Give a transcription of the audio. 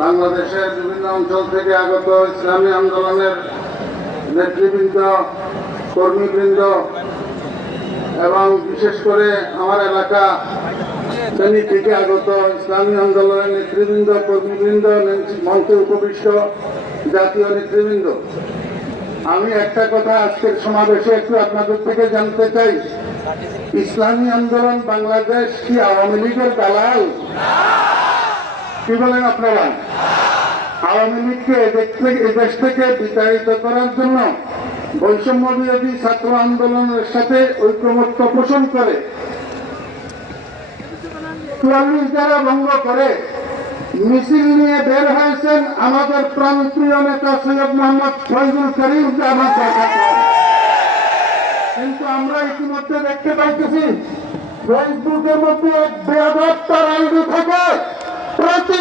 বাংলাদেশের বিভিন্ন অঞ্চল থেকে আগত ইসলামী আন্দোলনের নেতৃবৃন্দ, কর্মীবৃন্দ এবং বিশেষ করে আমার এলাকা ফেনী থেকে আগত ইসলামী আন্দোলনের নেতৃবৃন্দ, কর্মীবৃন্দ, মঞ্চে উপবিষ্ট জাতীয় নেতৃবৃন্দ, আমি একটা কথা আজকের সমাবেশে একটু আপনাদের থেকে জানতে চাই। ইসলামী আন্দোলন বাংলাদেশ কি আওয়ামী লীগের দালাল? কি বলেন আপনারা? আওয়ামী লীগকে এদেশ থেকে বিতাড়িত করার জন্য বৈষম্য বিরোধী ছাত্র আন্দোলনের সাথে ঐকমত্য পোষণ করে ৪৪ ধারা ভঙ্গ করে মিছিল নিয়ে বের হয়েছেন আমাদের প্রাণপ্রিয় নেতা সৈয়দ মোহাম্মদ ফয়জুল করিম জামাত সরকার। কিন্তু আমরা ইতিমধ্যে দেখতে পাইতেছি ফেসবুকের মধ্যে এক বেয়াদব তার আইডি থাকে, প্রতি